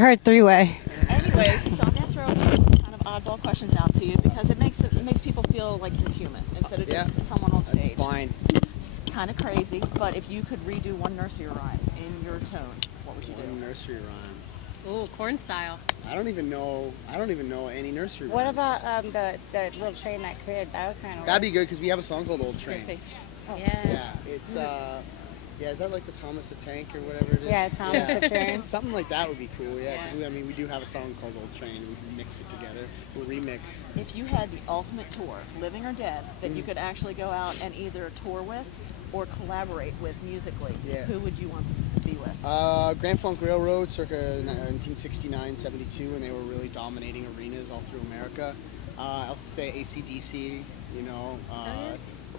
heard three-way. Anyways, so I'm gonna throw kind of oddball questions out to you because it makes people feel like you're human instead of just someone on stage. That's fine. It's kind of crazy, but if you could redo one nursery rhyme in your tone, what would you do? One nursery rhyme. Ooh, corn style. I don't even know any nursery rhymes. What about the little train that could? That was kind of. That'd be good because we have a song called Old Your Train. face. Oh. Yeah, it's is that like the Thomas the Tank or whatever it is? Yeah, Thomas the Train. Something like that would be cool. Yeah, because Yeah. we do have a song called Old Train. We mix it together. We'll remix. If you had the ultimate tour, living or dead, that you could actually go out and either tour with or collaborate with musically, who would you want to be with? Grand Funk Railroad, circa 1969-72, when they were really dominating arenas all through America. I also say AC/DC, you know.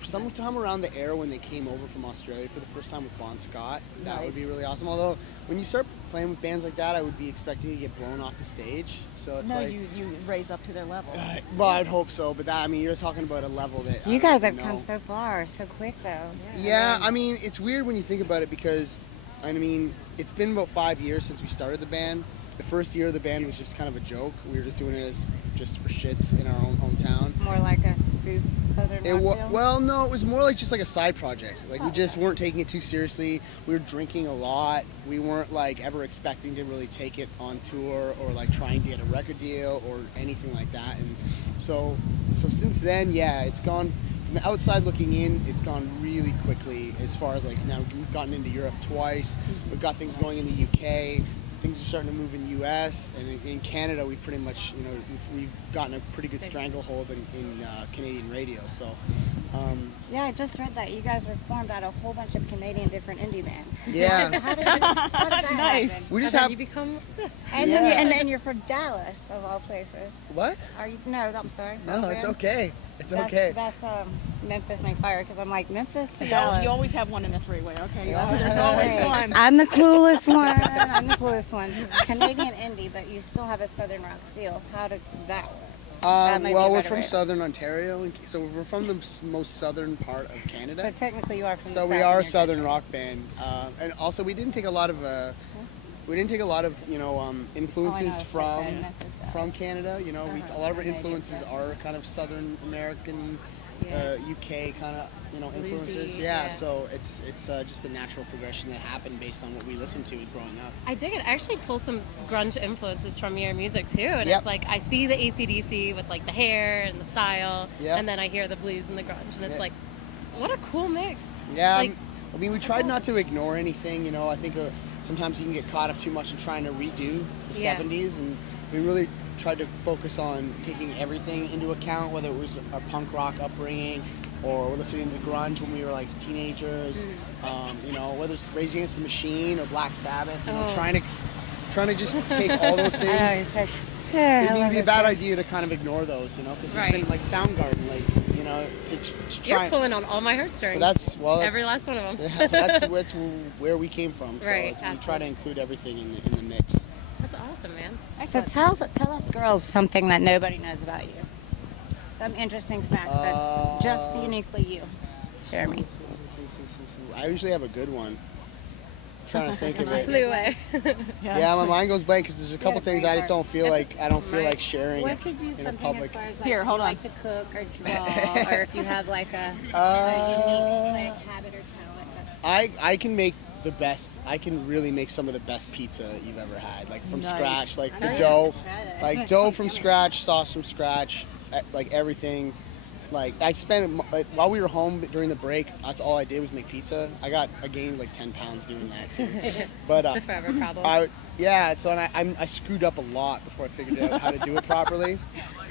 Sometime around the era when they came over from Australia for the first time with Bon Scott. That would be really awesome. Although, when you start playing with bands like that, I would be expecting to get blown off the stage. So it's you raise up to their level. Well, I'd hope so, but that, I mean, you're talking about a level that You guys have come so far, so quick though. Yeah, I mean, it's weird when you think about it because, I mean, it's been about 5 years since we started the band. The first year of the band was just kind of a joke. We were just doing it just for shits in our own hometown. More like a spoof Southern RockVille? Well, no, it was more like just like a side project. Like we just weren't taking it too seriously. We were drinking a lot. We weren't like ever expecting to really take it on tour or like trying to get a record deal or anything like that. And so since then, yeah, it's gone. From the outside looking in, it's gone really quickly as far as like now we've gotten into Europe twice. We've got things going in the UK. Things are starting to move in the U.S. and in Canada. We pretty much, you know, we've gotten a pretty good stranglehold in Canadian radio. So, yeah, I just read that you guys were formed out of a whole bunch of Canadian different indie bands. Yeah. How did that Nice. happen? We just And then have you become this. And then you're from Dallas, of all places. what? Are you? No, I'm sorry. No, it's okay. It's That's, okay. That's Memphis may fire because I'm like Memphis. To You Dallas. always have one in the three-way, okay? Yeah. There's always one. I'm the coolest one. I'm the coolest one. Canadian indie, but you still have a Southern rock feel. How does that work? That might be a Well, we're better from way. Southern Ontario, so we're from the most southern part of So Canada. technically, you are from. So the we South are a and you're southern rock band, and also we didn't take a lot of you know influences I from said Memphis, though. from Canada. You know, a lot of our influences are kind of Southern American, UK kind of influences. Bluesy, Yeah, yeah. so it's just the natural progression that happened based on what we listened to growing up. I dig it. I actually pull some grunge influences from your music too, and Yep. it's like I see the AC/DC with like the hair and the style, Yep. and then I hear the blues and the grunge, and it's Yep. like, what a cool mix. Yeah, Like, I mean, we tried not to ignore anything. You know, I think sometimes you can get caught up too much in trying to redo the Yeah. 70s, and we really tried to focus on taking everything into account, whether it was our punk rock upbringing or listening to grunge when we were like teenagers. You know, whether it's Rage Against the Machine or Black Sabbath. You know, Oh. trying to just take all those I know, things. it's like, It'd be a bad idea to kind of ignore those, you know, because there's been Right. like Soundgarden, like you know, to You're try. pulling on all my heartstrings. That's every last one of them. Yeah, that's where we came from. So Right, we try to absolutely. include everything in the mix. That's awesome, man. So tell us girls something that nobody knows about you. Some interesting fact that's just uniquely you, Jeremy. I usually have a good one. I'm trying to think of it. Flew away. Yeah, my mind goes blank because there's a couple Yeah, things great I just don't feel like Right. sharing What could be in a something public. as far as like Here, if hold you on. like to cook or draw, or if you have like a unique like habit or talent? That's I can make the best. I can really make some of the best pizza you've ever had, like from Nice. scratch, like I the know, dough, try that. like dough from scratch, sauce from scratch, like everything. Like I spent like, while we were home during the break. That's all I did was make pizza. I gained like 10 pounds doing that too. But The forever problem. I screwed up a lot before I figured out how to do it properly.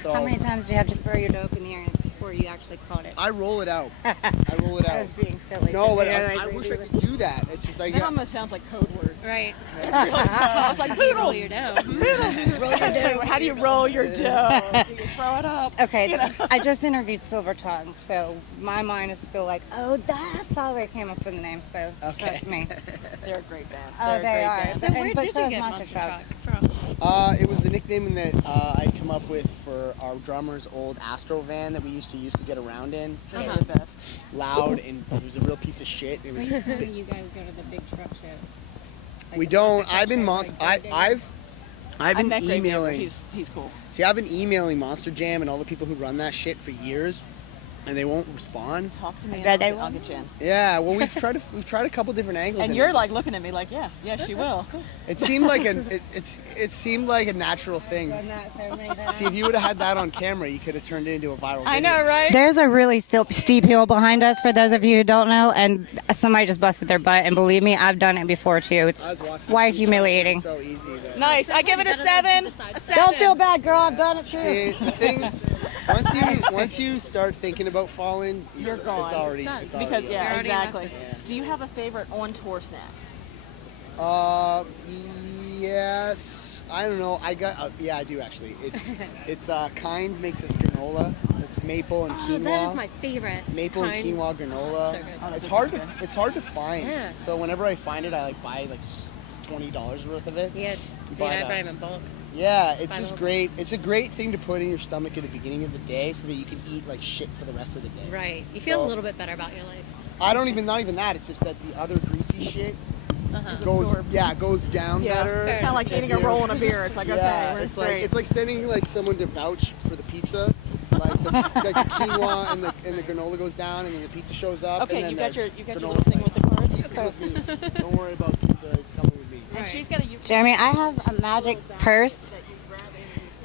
So How many times do you have to throw your dough up in the air before you actually caught it? I roll it out. I roll it I out. was being silly. No, but Yeah, I wish I could do that. It's just like That almost sounds like code words. Right. I was like, Roll poodles. your dough. Roll your dough. How do you roll your dough? Do you throw it up? Okay, I just interviewed Silver Tongue, so my mind is still like, oh, that's how they came up with the name. So trust me. They're a great band. Oh, They're a they great are. band. So And- where but did so you is get Monster Monster Truck. Truck from? It was the nickname that I'd come up with for our drummer's old Astro van that we used to get around in. They're Uh-huh. the best. Loud, and it was a real piece of shit. It was. Please tell me you guys go to the big truck shows. Like We the don't. Monster Truck I've been shows, monster. like, I've I've I been met Greg Beaver. emailing. He's cool. See, I've been emailing Monster Jam and all the people who run that shit for years, and they won't respond. Talk to me. I bet and they I'll get you in. Yeah, well, we've tried a couple different angles. And it you're like just- looking at me like, yeah, she will. It seemed like it seemed like a natural thing. Done that so many times. See, if you would have had that on camera, you could have turned it into a viral video. I know, right? There's a really steep hill behind us for those of you who don't know, and somebody just busted their butt. And believe me, I've done it before too. It's I was watching quite it. humiliating. It's so easy. That, Nice. I give it a 7. Don't feel bad, girl. I've done it too. See, the thing, once you start thinking about falling, You're gone. It's already. done. It's already Because over. yeah, already exactly. invested. Do you have a favorite on-tour snack? Yes. I don't know. I got. Yeah, I do actually. It's Kind makes this granola. It's maple and Oh, quinoa. that is my favorite. Maple Kind. and quinoa granola. So good. Oh, It's that's hard to good. find. Yeah. So whenever I find it, I like buy like $20 worth of it. Yeah, dude, Buy I that. buy them in bulk. Yeah, it's Buy just the whole great. box. It's a great thing to put in your stomach at the beginning of the day, so that you can eat like shit for the rest of the day. Right. You feel So- a little bit better about your life. I don't even not even that. It's just that the other greasy shit goes Absorbed. goes down Yeah. better. It's kind of like if eating a you're- roll and a beer. It's like, okay, Yeah, we're it's straight. like sending like someone to vouch for the pizza. Like the quinoa and the granola goes down, and then the pizza shows up. Okay, and then you got the your granola's little thing like, with the card. "Pizza's with me. Don't worry about pizza. It's coming with me." And Right. she's got a Jeremy, I have a magic purse.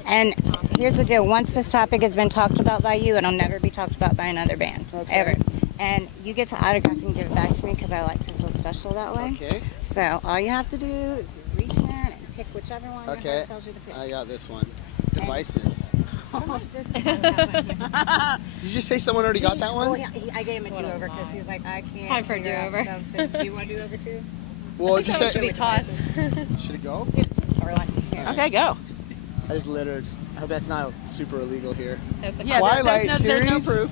And here's the deal. Once this topic has been talked about by you, it'll never be talked about by another band. Okay. Ever. And you get to autograph and give it back to me because I like to feel special that way. Okay. So all you have to do is reach in and pick whichever one your Okay. heart tells you to pick. I got this one. Devices. Somebody just had that one. Did you just say someone already got that Well, one? I gave him a do-over because he's like, I can't. Time for a figure out do-over. something. Do you want a do-over too? Well, if you That said, should be tossed. should it go? Or like, here. Okay, go. I just littered. I hope that's not super illegal here. Yeah, Twilight there's series? no proof.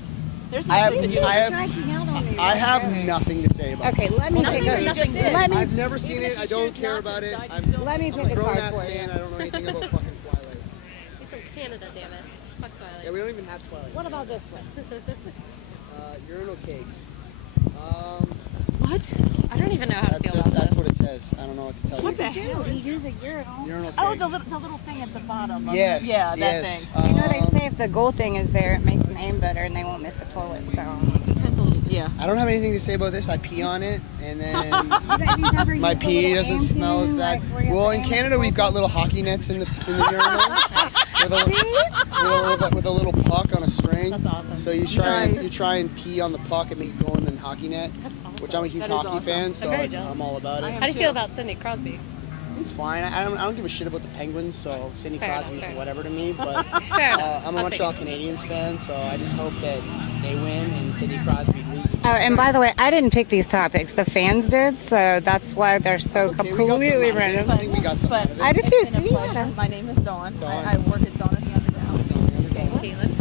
There's no I have- proof that you I have- Striking out on me I right have there. nothing to say about Okay, this. let me Nothing pick that you just did. Let me I've never seen Even it. if I you don't choose care not about to it. decide, you I'm still- let me I'm pick a a grown card ass for you. man. I don't know anything about fucking Twilight. He's from Canada, damn it. Fuck Twilight. Yeah, we don't even have Twilight. What about this one? Urinal cakes. What? I don't even know how to feel about That's this. what it says. I don't know what to tell What you. the hell? He used a urinal. Urinal cakes. Oh, the little thing at the bottom. Yes. Yeah, that yes. thing. You know they say if the gold thing is there, it makes them aim better and they won't miss the toilet. So. Depends on, yeah. I don't have anything to say about this. I pee on it, and then You've never my used a pee little doesn't aim smell as thing, bad. like, where you have Well, to in aim Canada, it we've got little hockey nets in the urinals with a little puck on a string. That's awesome. So you try and pee on the puck and make it go in the hockey net. That's awesome. Which I'm a huge That is hockey awesome. fan, so I'm very jealous. I'm all about I it. am How do you too. feel about Sidney Crosby? It's fine. I don't give a shit about the Penguins, so Sidney Fair enough, Crosby's fair whatever to me. But Fair enough. I'm a I'll Montreal take it. Canadiens fan, so I just hope that they win and Sidney Crosby loses. Oh, and by the way, I didn't pick these topics. The fans did, so that's why they're so Okay, we got something completely out of it. random. I think we got something out But of it. I did too. it's been a See? pleasure. My name is Dawn. Dawn. I work at Dawn at the Underground. Caitlin.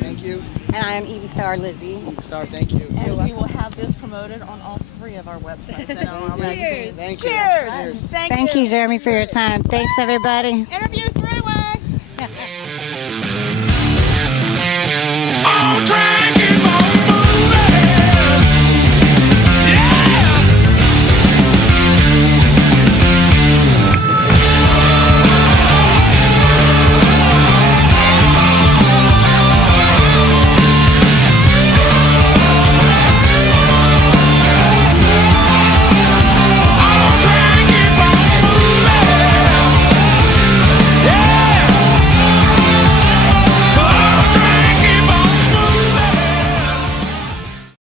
Thank you. And I am Evie Star Lizzie. Star, thank you. And we will have this promoted on all 3 of our websites and on our Thank you. magazines. Thank you. Cheers! Cheers. Thank Thank you, Jeremy, for your time. Thanks, everybody. Interview 3-way!